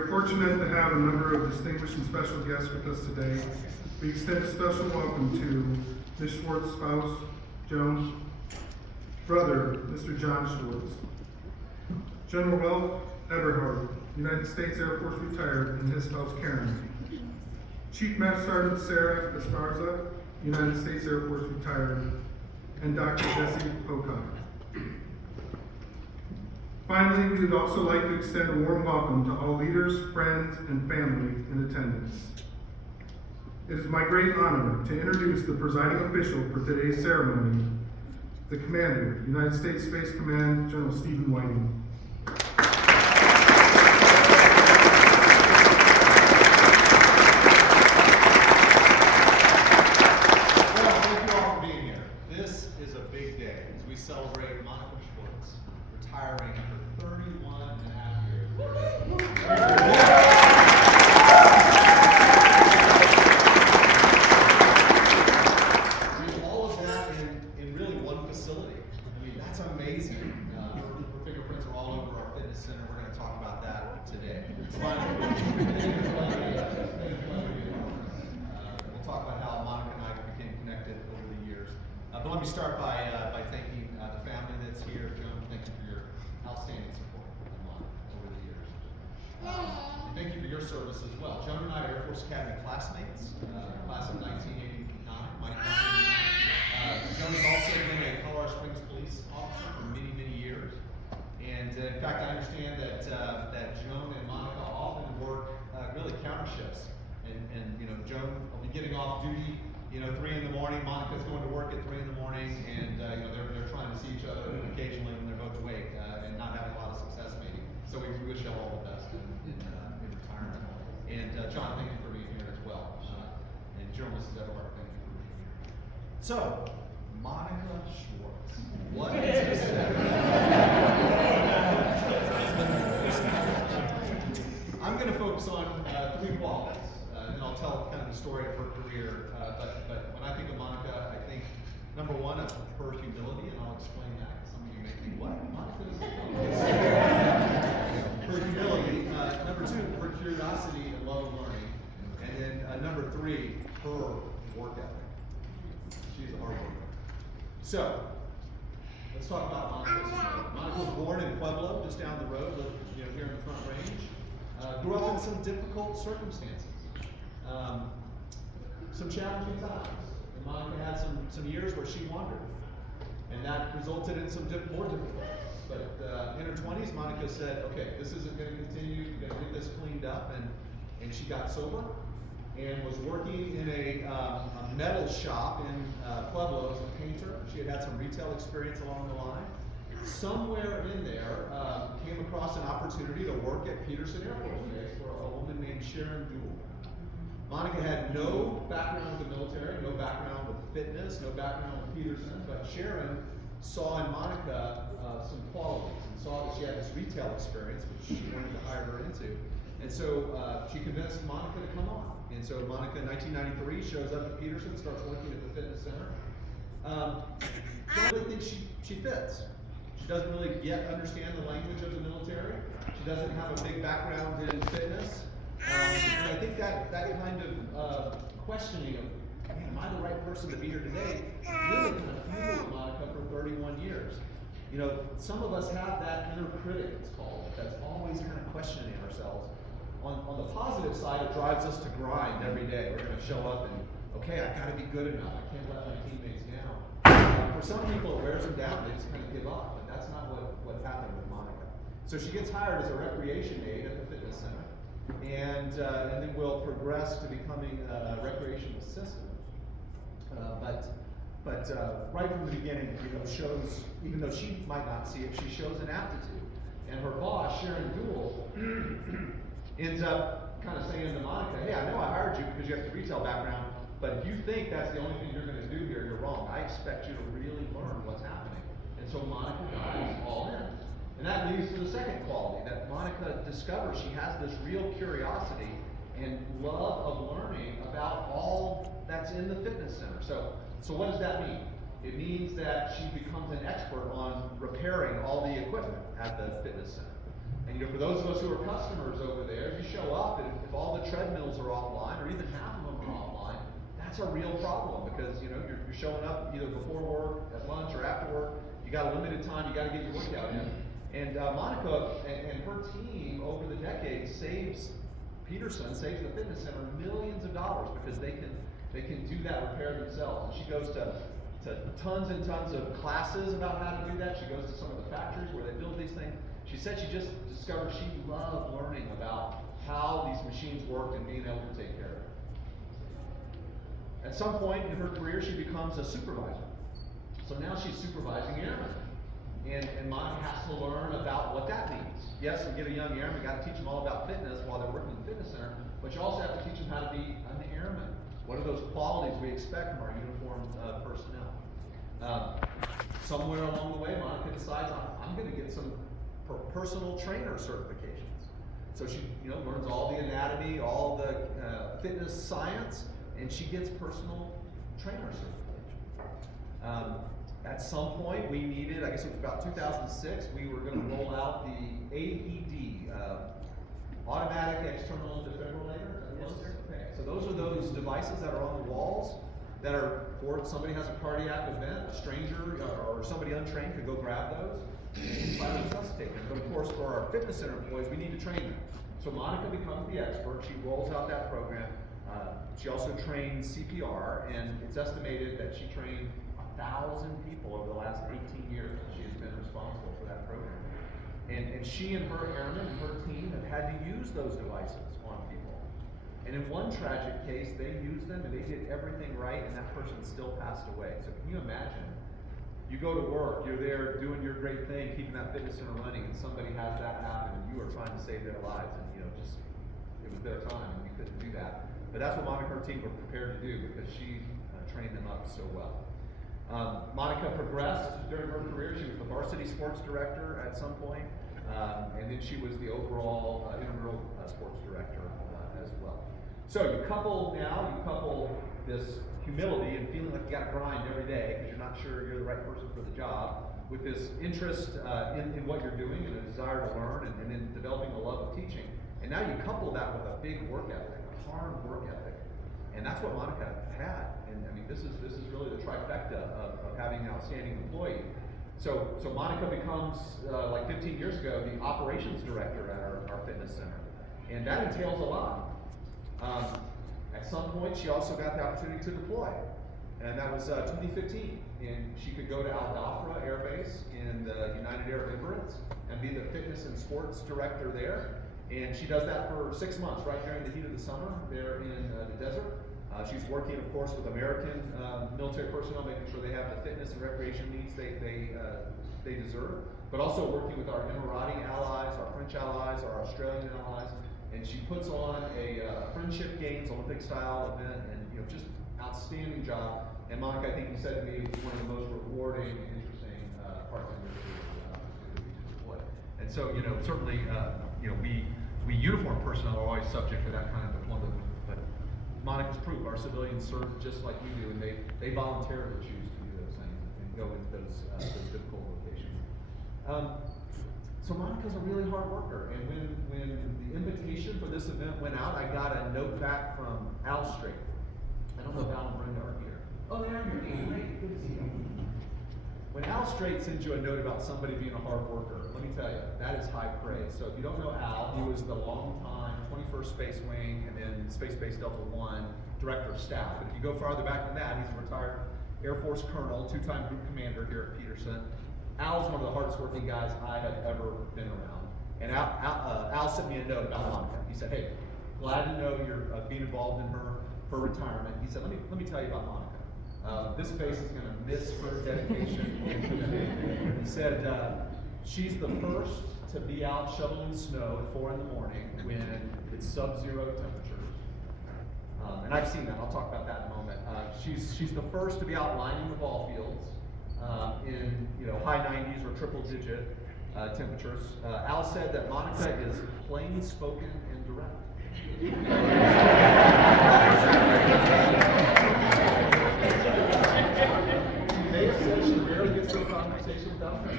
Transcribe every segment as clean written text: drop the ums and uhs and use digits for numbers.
We're fortunate to have a number of distinguished and special guests with us today. We extend a special welcome to Ms. Schwartz's spouse, Joan, brother, Mr. John Schwartz, General Ralph Eberhard, United States Air Force retired, and his spouse, Karen, Chief Master Sergeant Sarah Esparza, United States Air Force retired, and Dr. Jesse Pocock. Finally, we would also like to extend a warm welcome to all leaders, friends, and family in attendance. It is my great honor to introduce the presiding official for today's ceremony, the Commander, United States Space Command, General Stephen Whiting. Well, thank you all for being here. This is a big day as we celebrate Monica Schwartz retiring for 31 and a half years. All of that in really one facility. I mean, that's amazing. Her fingerprints are all over our fitness center. We're going to talk about that today. We'll talk about how Monica and I became connected over the years. But let me start by thanking the family that's here. Joan, thank you for your outstanding support of Monica over the years. And thank you for your service as well. Joan and I are Air Force Academy classmates, class of 1989, my class. Joan has also been a Colorado Springs police officer for many, many years. And in fact, I understand that Joan and Monica often work really counter shifts. And you know, Joan will be getting off duty, 3 in the morning. Monica's going to work at 3 in the morning, and they're trying to see each other occasionally when they're both awake, and not having a lot of success maybe. So we wish you all the best in retirement. And John, thank you for being here as well. And General Mrs. Everhart, thank you for being here. So, Monica Schwartz. What is this? I'm going to focus on 3 qualities. And I'll tell kind of the story of her career. But when I think of Monica, I think number 1 of her humility, and I'll explain that. Some of you may think, what? Monica is her humility. Number 2, her curiosity and love of learning. And then number 3, her work ethic. She's a hard worker. So, let's talk about Monica. Monica was born in Pueblo, just down the road, lived here in the Front Range. Grew up in some difficult circumstances. Some challenging times. And Monica had some years where she wandered. And that resulted in some more difficulties. But in her 20s, Monica said, okay, this isn't going to continue. We've got to get this cleaned up. And she got sober and was working in a metal shop in Pueblo as a painter. She had some retail experience along the line. Somewhere in there, came across an opportunity to work at Peterson Air Force Base for a woman named Sharon Duell. Monica had no background with the military, no background with fitness, no background with Peterson, but Sharon saw in Monica some qualities and saw that she had this retail experience, which she wanted to hire her into. And so she convinced Monica to come on. And so Monica in 1993 shows up at Peterson, starts working at the fitness center. Don't really think she fits. She doesn't really yet understand the language of the military. She doesn't have a big background in fitness. And I think that kind of questioning of, man, am I the right person to be here today, really kind of fueled Monica for 31 years. Some of us have that inner critic, it's called, that's always kind of questioning ourselves. On the positive side, it drives us to grind every day. We're going to show up and, okay, I've got to be good enough. I can't let my teammates down. For some people, it wears them down. They just kind of give up. But that's not what happened with Monica. So she gets hired as a recreation aide at the fitness center. And then will progress to becoming a recreation assistant. But right from the beginning, shows, even though she might not see it, she shows an aptitude. And her boss, Sharon Duell, ends up kind of saying to Monica, hey, I know I hired you because you have the retail background, but if you think that's the only thing you're going to do here, you're wrong. I expect you to really learn what's happening. And so Monica dives all in. And that leads to the second quality, that Monica discovers she has this real curiosity and love of learning about all that's in the fitness center. So what does that mean? It means that she becomes an expert on repairing all the equipment at the fitness center. And for those of us who are customers over there, you show all the treadmills are offline, or even half of them are offline, that's a real problem because you're showing up either before work, at lunch, or after work. You got a limited time. You got to get your workout in. And Monica and her team over the decades saves Peterson, saves the fitness center millions of dollars because they can do that repair themselves. And she goes to tons and tons of classes about how to do that. She goes to some of the factories where they build these things. She said she just discovered she loved learning about how these machines worked and being able to take care of it. At some point in her career, she becomes a supervisor. So now she's supervising airmen. And Monica has to learn about what that means. Yes, you get a young airman, you got to teach them all about fitness while they're working in the fitness center, but you also have to teach them how to be an airman. What are those qualities we expect from our uniformed personnel? Somewhere along the way, Monica decides, I'm going to get some personal trainer certifications. So she learns all the anatomy, all the fitness science, and she gets personal trainer certification. At some point, we needed, I guess it was about 2006, we were going to roll out the AED, automatic external defibrillator. Yes, sir. Okay. So those are those devices that are on the walls that are for somebody has a cardiac event, a stranger or somebody untrained could go grab those and try to resuscitate them. But of course, for our fitness center employees, we need to train them. So Monica becomes the expert. She rolls out that program. She also trains CPR, and it's estimated that she trained 1,000 people over the last 18 years that she has been responsible for that program. And she and her airmen and her team have had to use those devices on people. And in one tragic case, they used them and they did everything right, and that person still passed away. So can you imagine? You go to work, you're there doing your great thing, keeping that fitness center running, and somebody has that happen, and you are trying to save their lives, and it was their time, and you couldn't do that. But that's what Monica and her team were prepared to do because she trained them up so well. Monica progressed during her career. She was the varsity sports director at some point, and then she was the overall intramural sports director as well. So you couple this humility and feeling like you got to grind every day because you're not sure you're the right person for the job, with this interest in what you're doing and a desire to learn, and then developing a love of teaching. And now you couple that with a big work ethic, a hard work ethic. And that's what Monica had. And I mean, this is really the trifecta of having an outstanding employee. So Monica becomes, like 15 years ago, the operations director at our fitness center. And that entails a lot. At some point, she also got the opportunity to deploy. And that was 2015. And she could go to Al Dhafra Air Base in the United Arab Emirates and be the fitness and sports director there. And she does that for 6 months, right during the heat of the summer there in the desert. She's working, of course, with American military personnel, making sure they have the fitness and recreation needs they deserve, but also working with our Emirati allies, our French allies, our Australian allies. And she puts on a Friendship Games Olympic style event, and just outstanding job. And Monica, I think you said to me, it was one of the most rewarding and interesting parts of your career. And so, certainly, we uniform personnel are always subject to that kind of deployment, but Monica's proof, our civilians serve just like we do, and they voluntarily choose to do those things and go into those difficult locations. So Monica's a really hard worker, and when the invitation for this event went out, I got a note back from Al Strait. I don't know if Al and Brenda are here. Oh, they are here. Great, good to see you. When Al Strait sends you a note about somebody being a hard worker, let me tell you, that is high praise. So if you don't know Al, he was the longtime 21st Space Wing and then Space Base Delta I Director of Staff. But if you go farther back than that, he's a retired Air Force Colonel, 2-time Group Commander here at Peterson. Al's one of the hardest working guys I have ever been around. And Al sent me a note about Monica. He said, hey, glad to know you're being involved in her retirement. He said, let me tell you about Monica. This base is going to miss her dedication. He said, she's the first to be out shoveling snow at 4 in the morning when it's sub-zero temperatures. And I've seen that. I'll talk about that in a moment. She's the first to be out lining the ball fields in high 90s or triple-digit temperatures. Al said that Monica is plain spoken and direct. She rarely gets to a conversation without me.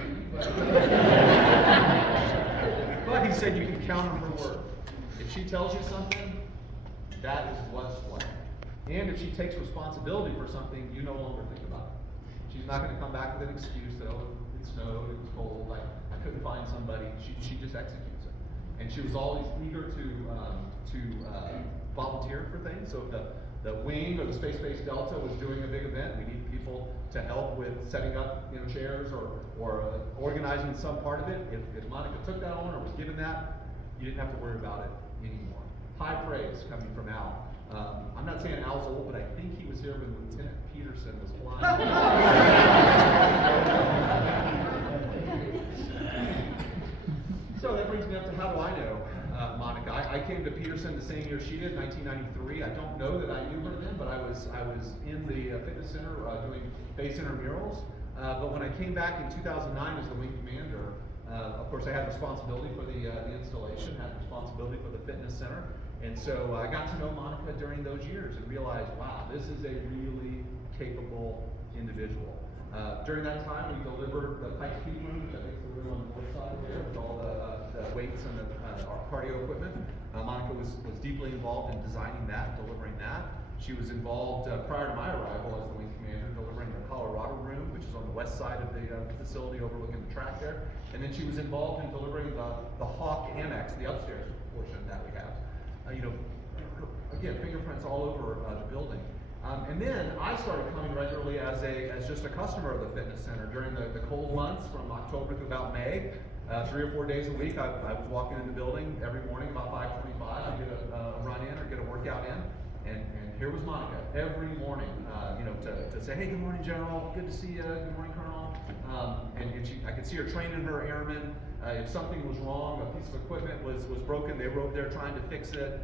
But he said you can count on her word. If she tells you something, That is what's flag. And if she takes responsibility for something, you no longer think about it. She's not gonna come back with an excuse that, oh, it snowed, it was cold, I couldn't find somebody. She just executes it. And she was always eager to volunteer for things. So if the wing or the Space-Based Delta was doing a big event, we need people to help with setting up, chairs or organizing some part of it. If Monica took that on or was given that, you didn't have to worry about it anymore. High praise coming from Al. I'm not saying Al's old, but I think he was here when Lieutenant Peterson was flying. So that brings me up to how do I know Monica? I came to Peterson the same year she did, 1993. I don't know that I knew her then, but I was in the fitness center doing base intramurals. But when I came back in 2009 as the wing commander, of course I had responsibility for the installation, had responsibility for the fitness center. And so I got to know Monica during those years and realized, wow, this is a really capable individual. During that time, we delivered the Pikes Peak room, that makes the room on the north side there with all the weights and the cardio equipment. Monica was deeply involved in designing that, delivering that. She was involved prior to my arrival as the wing commander, delivering the Colorado room, which is on the west side of the facility overlooking the track there. And then she was involved in delivering the Hawk Annex, the upstairs portion that we have. Again, fingerprints all over the building. And then I started coming regularly as just a customer of the fitness center during the cold months from October to about May. 3 or 4 days a week, I was walking in the building every morning about 5:25 to get a run in or get a workout in. And here was Monica every morning, to say, hey, good morning, General. Good to see you. Good morning, Colonel. And I could see her training her airmen. If something was wrong, a piece of equipment was broken, they were over there trying to fix it.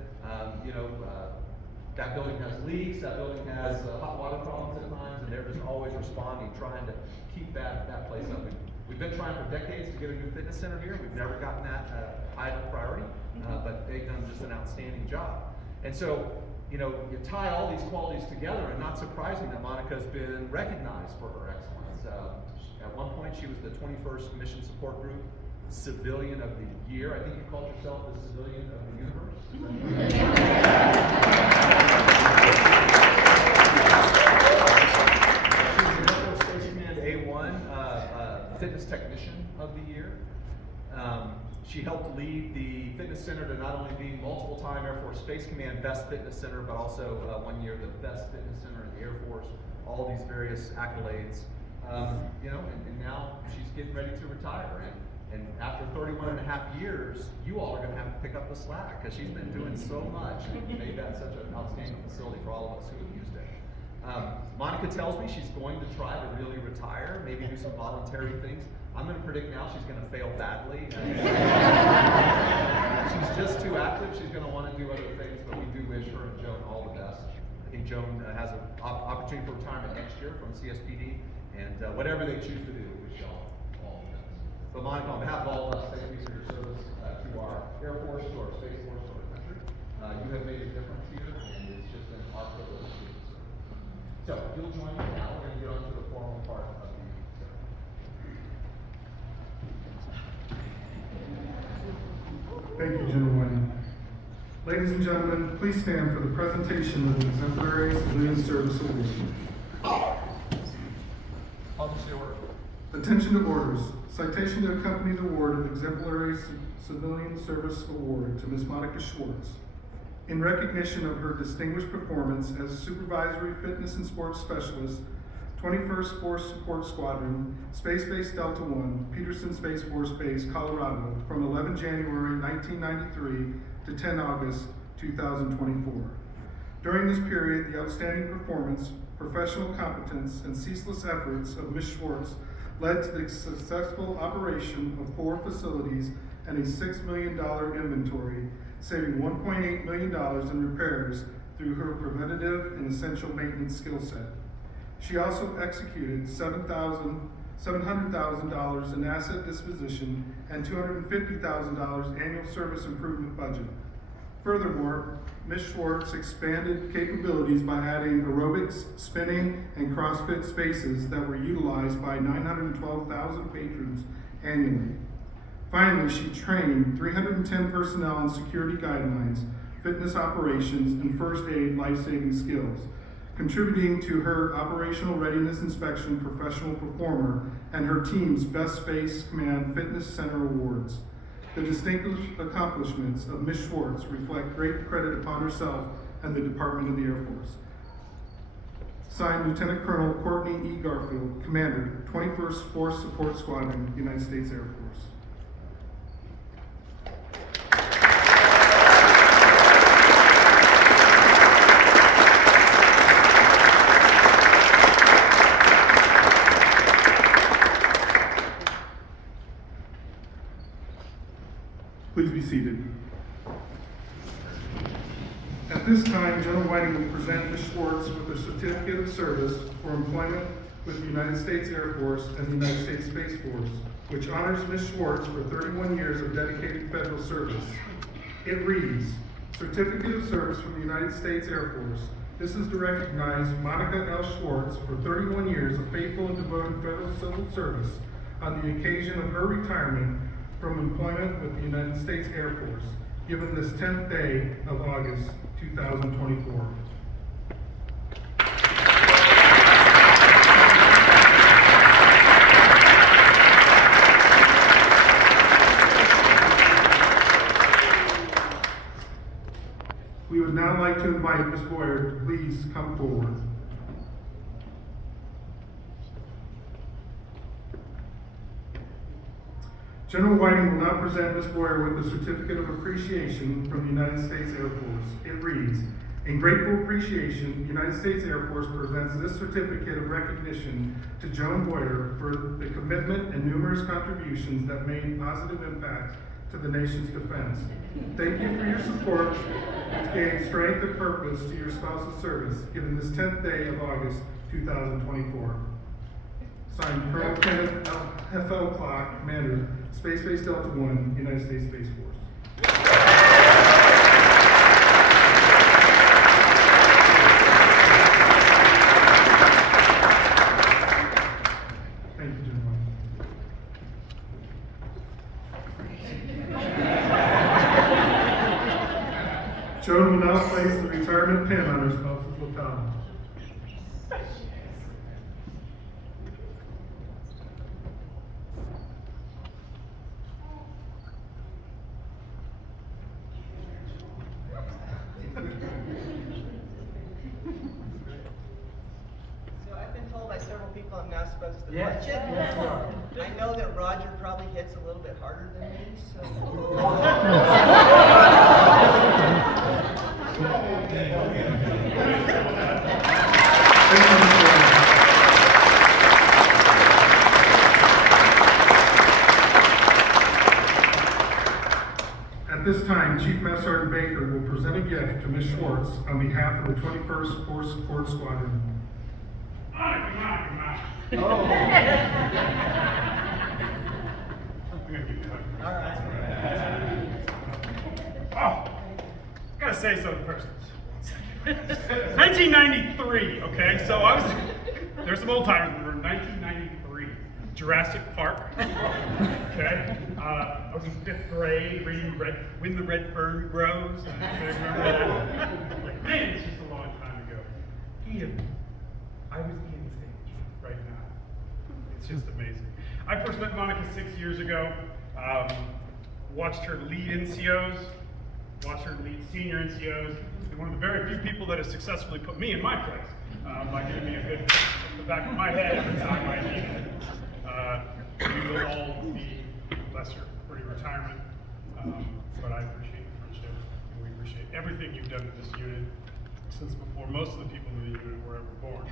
That building has leaks, that building has hot water problems at times, and they're just always responding, trying to keep that place up. We've been trying for decades to get a new fitness center here. We've never gotten that high of a priority, but they've done just an outstanding job. And so, you tie all these qualities together, and not surprising that Monica's been recognized for her excellence. At one point, she was the 21st Mission Support Group Civilian of the Year. I think you called yourself the Civilian of the Universe. She was the Air Force Space Command A1 Fitness Technician of the Year. She helped lead the fitness center to not only be multiple-time Air Force Space Command Best Fitness Center, but also 1 year the Best Fitness Center in the Air Force. All these various accolades. And now she's getting ready to retire. And after 31 and a half years, you all are going to have to pick up the slack because she's been doing so much and made that such an outstanding facility for all of us who have used it. Monica tells me she's going to try to really retire, maybe do some voluntary things. I'm going to predict now she's going to fail badly. She's just too active. She's going to want to do other things, but we do wish her and Joan all the best. I think Joan has an opportunity for retirement next year from CSPD, and whatever they choose to do, we wish y'all all the best. So Monica, on behalf of all of us, thank you for your service to our Air Force, to our Space Force, to our country. You have made a difference here, and it's just been our privilege to do so. So, if you'll join me now, we're going to get on to the formal part of the ceremony. Thank you, General Wayne. Ladies and gentlemen, please stand for the presentation of the Exemplary Civilian Service Award. Officer order. Attention to orders. Citation to accompany the award of Exemplary Civilian Service Award to Ms. Monica Schwartz. In recognition of her distinguished performance as a Supervisory Fitness and Sports Specialist, 21st Force Support Squadron, Space-Based Delta I, Peterson Space Force Base, Colorado, from 11 January 1993 to 10 August 2024. During this period, the outstanding performance, professional competence, and ceaseless efforts of Ms. Schwartz led to the successful operation of 4 facilities and a $6 million inventory, saving $1.8 million in repairs through her preventative and essential maintenance skill set. She also executed $700,000 in asset disposition and $250,000 annual service improvement budget. Furthermore, Ms. Schwartz expanded capabilities by adding aerobics, spinning, and CrossFit spaces that were utilized by 912,000 patrons annually. Finally, she trained 310 personnel on security guidelines, fitness operations, and first aid life-saving skills, contributing to her operational readiness inspection professional performer and her team's Best Space Command Fitness Center Awards. The distinguished accomplishments of Ms. Schwartz reflect great credit upon herself and the Department of the Air Force. Signed, Lieutenant Colonel Courtney E. Garfield, Commander, 21st Force Support Squadron, United States Air Force. Please be seated. At this time, General Whiting will present Ms. Schwartz with a certificate of service for employment with the United States Air Force and the United States Space Force, which honors Ms. Schwartz for 31 years of dedicated federal service. It reads, Certificate of Service from the United States Air Force. This is to recognize Monica L. Schwartz for 31 years of faithful and devoted federal civil service on the occasion of her retirement from employment with the United States Air Force, given this 10th day of August, 2024. We would now like to invite Ms. Boyer to please come forward. General Whiting will now present Ms. Boyer with a certificate of appreciation from the United States Air Force. It reads, in grateful appreciation, the United States Air Force presents this certificate of recognition to Joan Boyer for the commitment and numerous contributions that made positive impact to the nation's defense. Thank you for your support which gave strength and purpose to your spouse's service, given this 10th day of August, 2024. Signed, Colonel Kenneth F.L. Clark, Commander, Space Base Delta 1, United States Space Force. Thank you, gentlemen. Joan will now place the retirement pin on her spouse's lapel. So I've been told by several people I'm not supposed to Yes. touch it. Yes, you are. I know that Roger probably hits a little bit harder than me, so. At this time, Chief Master Sergeant Baker will present a gift to Ms. Schwartz on behalf of the 21st Force Support Squadron. All right. Oh, gotta say something first. 1993, okay? So there's some old timers in the room. 1993, Jurassic Park. Okay? I was in 5th grade reading When the Red Fern Grows. I remember that. Like, man, it's just a long time ago. Ian, I was Ian's age right now. It's just amazing. I first met Monica 6 years ago. Watched her lead NCOs, watched her lead senior NCOs, and one of the very few people that has successfully put me in my place by giving me a good at the back of my head every time I need it. We will all be lesser for your retirement, but I appreciate your friendship, and we appreciate everything you've done to this unit since before most of the people in the unit were ever born.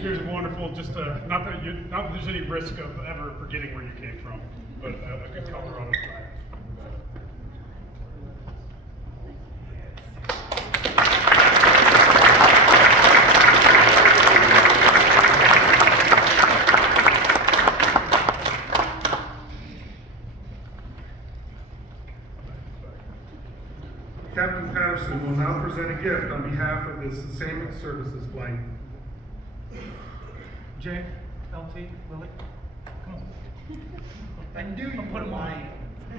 Here's a wonderful, just not that there's any risk of ever forgetting where you came from, but a good Colorado flag. Captain Patterson will now present a gift on behalf of the Sustainment Services Flight. Jay, LT, Lily, come on. I knew you I'll put were him on. lying. I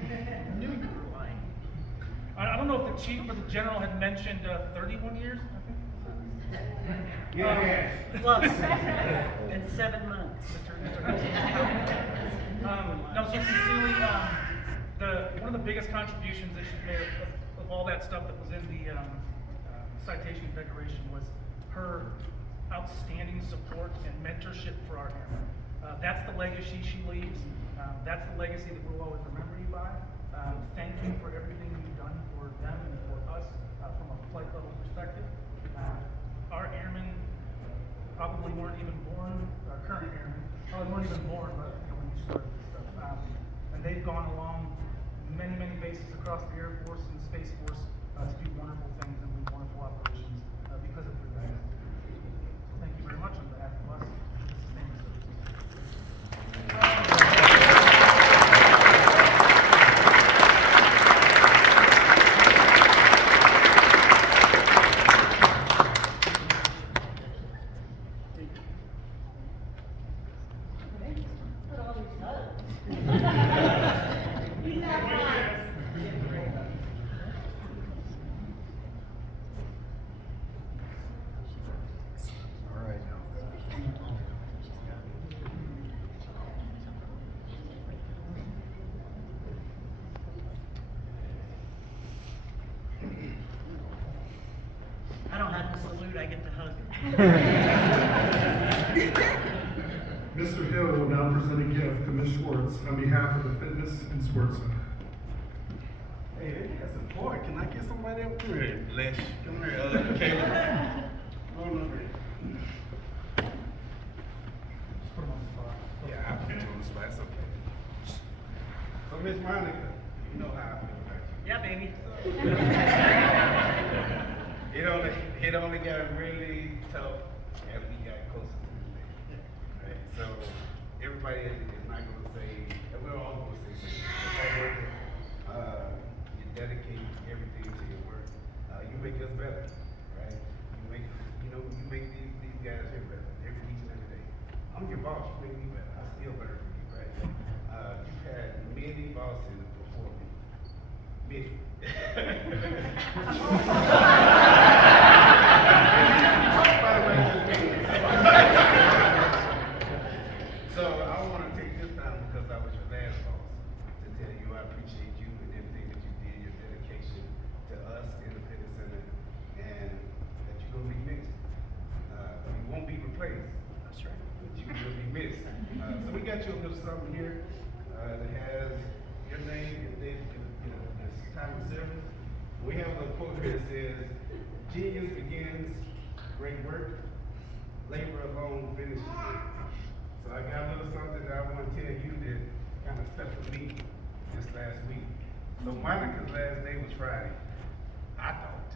knew you were lying. I don't know if the chief or the general had mentioned 31 years, I think. Plus, in 7 months. No, so sincerely, one of the biggest contributions that she's made of all that stuff that was in the citation declaration was her outstanding support and mentorship for our airmen. That's the legacy she leaves. That's the legacy that we'll always remember you by. Thank you for everything you've done for them and for us from a flight level perspective. Our airmen probably weren't even born, our current airmen probably weren't even born when you started this stuff. And they've gone along many, many bases across the Air Force and the Space Force to do wonderful things and lead wonderful operations because of your guys. So thank you very much on behalf of us. I don't have to salute, I get to hug. Mr. Hill will now present a gift to Ms. Schwartz on behalf of the Fitness and Sports Center. Hey, that's important. Can I get somebody up here? Les, come here. Caleb. Roll over here. Put them on the spot. Yeah, I'll put you on the spot. That's okay. So, Miss Monica, you know how I feel about you. Yeah, baby. It only got really tough as we got closer to the day. Right? So everybody is not gonna say, and we're all gonna say something. You dedicate everything to your work. You make us better, right? You make these guys here better each and every day. I'm your boss, you make me better. I still better for you, right? You've had many bosses before me. Many. So I want to take this time because I was your last boss to tell you I appreciate you and everything that you did, your dedication to us in the Fitness Center, and that you're gonna be missed. You won't be replaced. That's right. But you will be missed. So we got you a little something here that has your name and then this time of service. We have a quote here that says, "Genius begins great work, labor alone finishes it." So I got a little something that I want to tell you that kind of stuck with me this last week. So Monica's last day was Friday. I thought.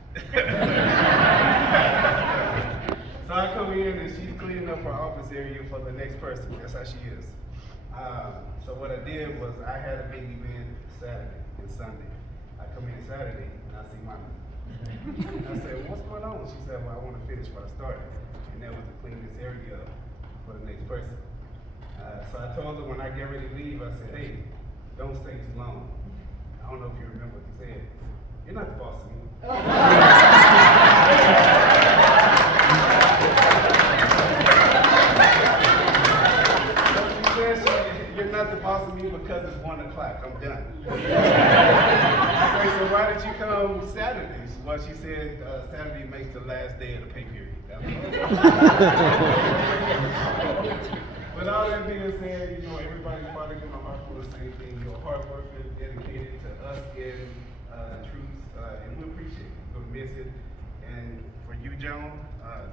So I come in and she's cleaning up her office area for the next person. That's how she is. So what I did was I had a big event Saturday and Sunday. I come in Saturday and I see Monica. I said, "What's going on?" She said, "Well, I want to finish what I started." And that was to clean this area up for the next person. So I told her when I get ready to leave, I said, "Hey, don't stay too long." I don't know if you remember what you said. "You're not the boss of me." She said, "You're not the boss of me because it's 1 o'clock. I'm done." I said, "So why did you come Saturdays?" Well, she said, "Saturday makes the last day of the pay period." But all that being said, everybody's probably going to heart for the same thing. You're a hard worker, dedicated to us in the troops, and we appreciate it. We're going to miss it. And for you, Joan,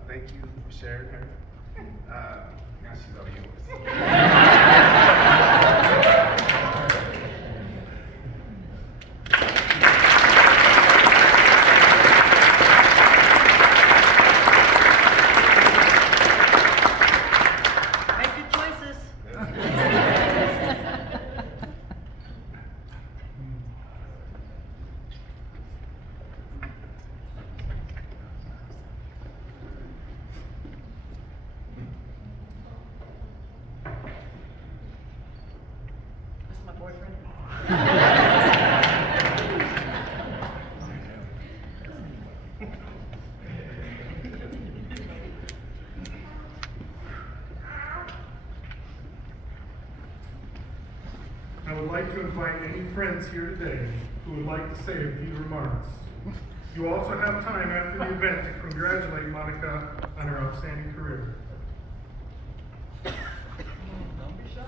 thank you for sharing her. Now she's all yours. Make good choices. like to invite any friends here today who would like to say a few remarks. You also have time after the event to congratulate Monica on her outstanding career. Don't be shy.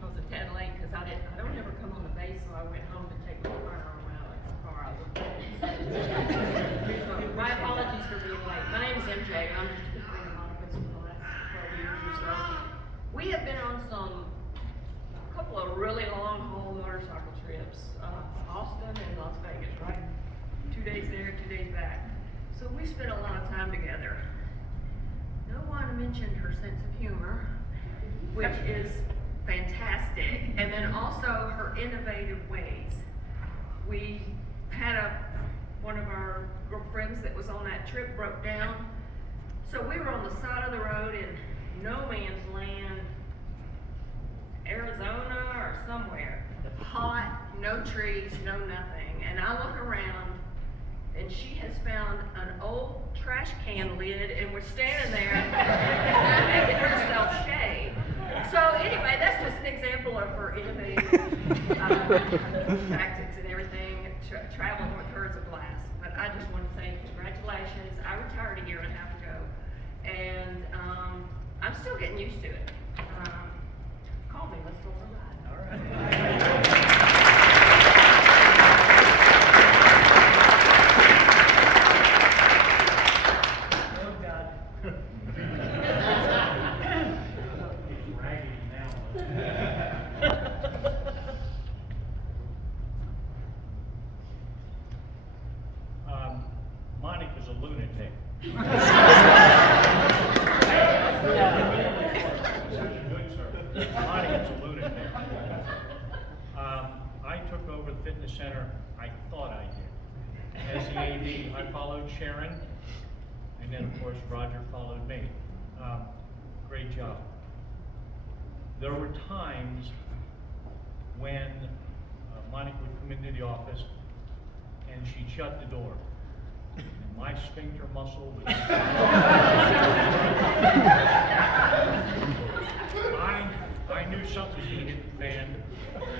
I was a tad late because I don't ever come on the base, so I went home to take my firearm out of the car. I was so my apologies for being late. My name is MJ. I'm just a friend of Monica's for the last 12 years or so. We have been on a couple of really long haul motorcycle trips, Austin and Las Vegas, right? 2 days there, 2 days back. So we spent a lot of time together. No one mentioned her sense of humor, which is fantastic, and then also her innovative ways. We had one of our girlfriends that was on that trip broke down, so we were on the side of the road in no man's land, Arizona or somewhere, hot, no trees, no nothing, and I look around and she has found an old trash can lid and we're standing there making herself shave. So anyway, that's just an example of her innovative tactics and everything. Traveling with her is a blast. But I just want to say congratulations. I retired 1.5 years ago, and I'm still getting used to it. Call me, let's go for a ride. All right. Oh, God. Monica's a lunatic. Good, sir. Monica's a lunatic. I took over the fitness center, I thought I did. As the AD, I followed Sharon, and then of course Roger followed me. Great job. There were times when Monica would come into the office and she'd shut the door. And my sphincter muscle was I knew something was hit the fan,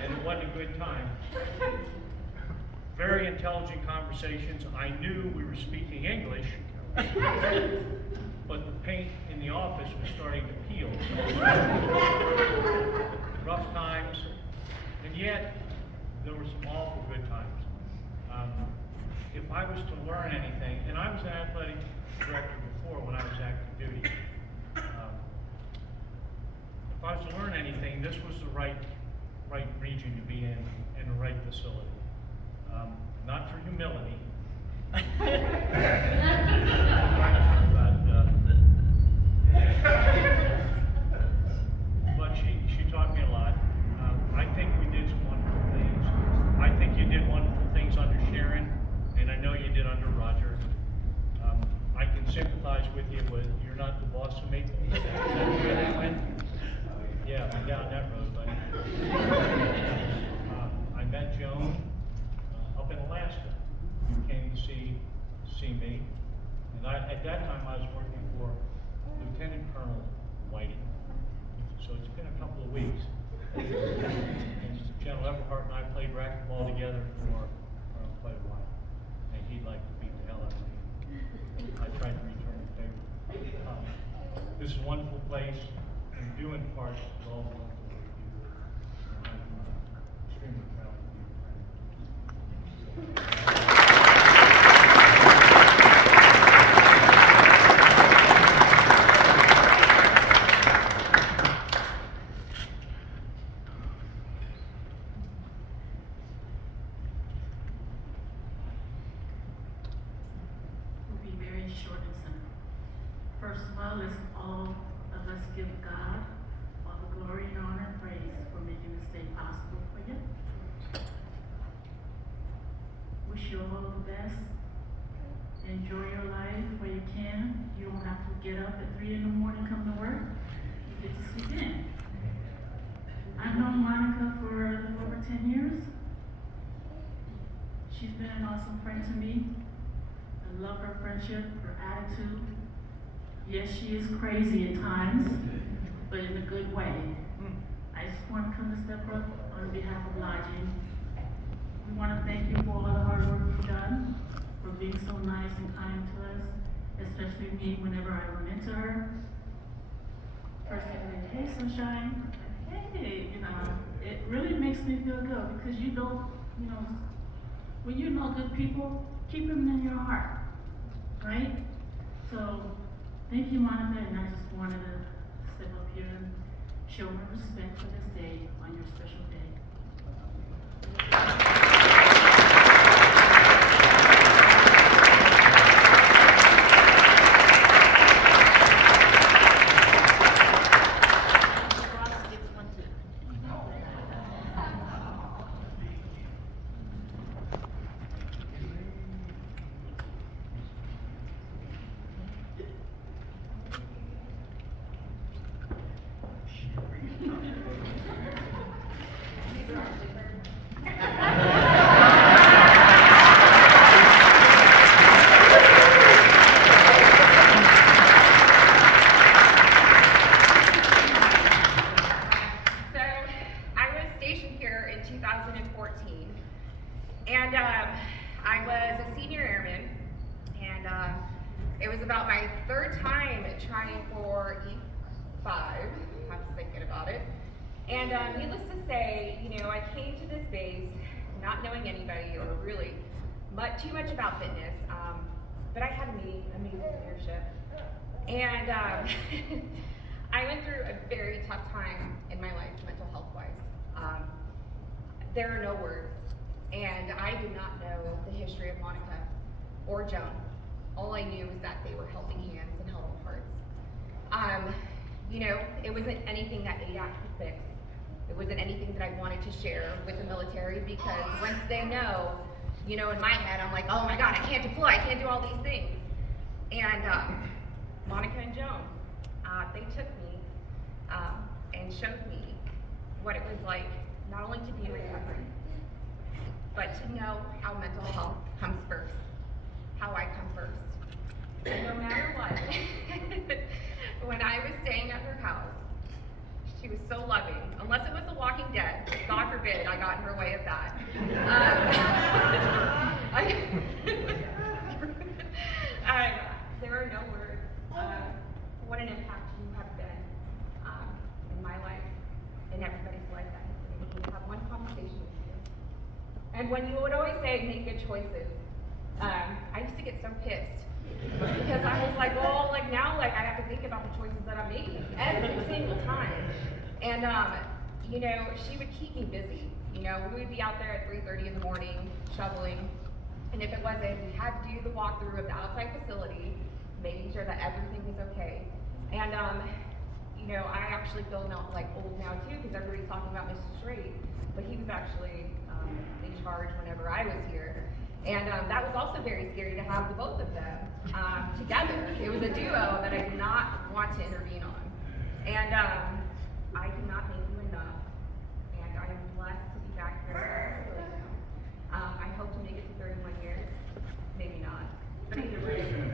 and it wasn't a good time. Very intelligent conversations. I knew we were speaking English, but the paint in the office was starting to peel. Rough times, and yet there were some awful good times. If I was to learn anything, and I was an athletic director before when I was active duty, if I was to learn anything, this was the right region to be in and the right facility. Not for humility, but she taught me a lot. I think we did some wonderful things. I think you did wonderful things under Sharon, and I know you did under Roger. I can sympathize with you, but you're not the boss of me. Is that where that went? Yeah, I'm down that road, buddy. I met Joan up in Alaska. You came to see me, and at that time I was working for Lieutenant Colonel Whiting. So it's been a couple of weeks. And General Everhart and I played racquetball together for quite a while, and he'd like to beat the hell out of me. I tried to return the favor. This is a wonderful place, and due in part to all the wonderful work you do. I'm extremely proud of you. Will be very short and simple. First of all, let's all of us give God all the glory and honor and praise for making this day possible for you. Wish you all the best. Enjoy your life where you can. You don't have to get up at 3 in the morning, come to work. You get to sleep in. I've known Monica for a little over awesome friend to me. I love her friendship, her attitude. Yes, she is crazy at times, but in a good way. I just want to come to step up on behalf of Lodging. We want to thank you for all the hard work you've done, for being so nice and kind to us, especially me whenever I run into her. First thing like, hey Sunshine, hey, it really makes me feel good because you don't, when you know good people, keep them in your heart, right? So, thank you, Monica, and I just wanted to step up here and show my respect for this day on your special day. Ross gets one too. So, I was stationed here in 2014, and I was a senior airman, and it was about my third time trying for E5. I was thinking about it, and needless to say, I came to this base not knowing anybody or really too much about fitness, but I had amazing leadership, and I went through a very tough time in my life, mental health-wise. There are no words, and I did not know the history of Monica or Joan. All I knew was that they were helping hands and helping hearts. It wasn't anything that ADAC could fix. It wasn't anything that I wanted to share with the military because once they know, in my head, I'm like, oh my God, I can't deploy, I can't do all these things. And Monica and Joan, they took me and showed me what it was like not only to be in recovery, but to know how mental health comes first, how I come first. And no matter what, when I was staying at her house, she was so loving, unless it was The Walking Dead. God forbid I got in her way of that. There are no words. What an impact you have been in my life, in everybody's life that has been able to have one conversation with you. And when you would always say, make good choices, I used to get so pissed. Because I was like, well, now I have to think about the choices that I'm making every single time. And, she would keep me busy. We would be out there at 3:30 in the morning shoveling. And if it wasn't, we had to do the walkthrough of the outside facility, making sure that everything was okay. And, I actually feel old now too, because everybody's talking about Mr. Straight, but he was actually in charge whenever I was here. And that was also very scary to have the both of them together. It was a duo that I did not want to intervene on. And I cannot thank you enough. And I am blessed to be back here. I hope to make it to 31 years. Maybe not. But either way.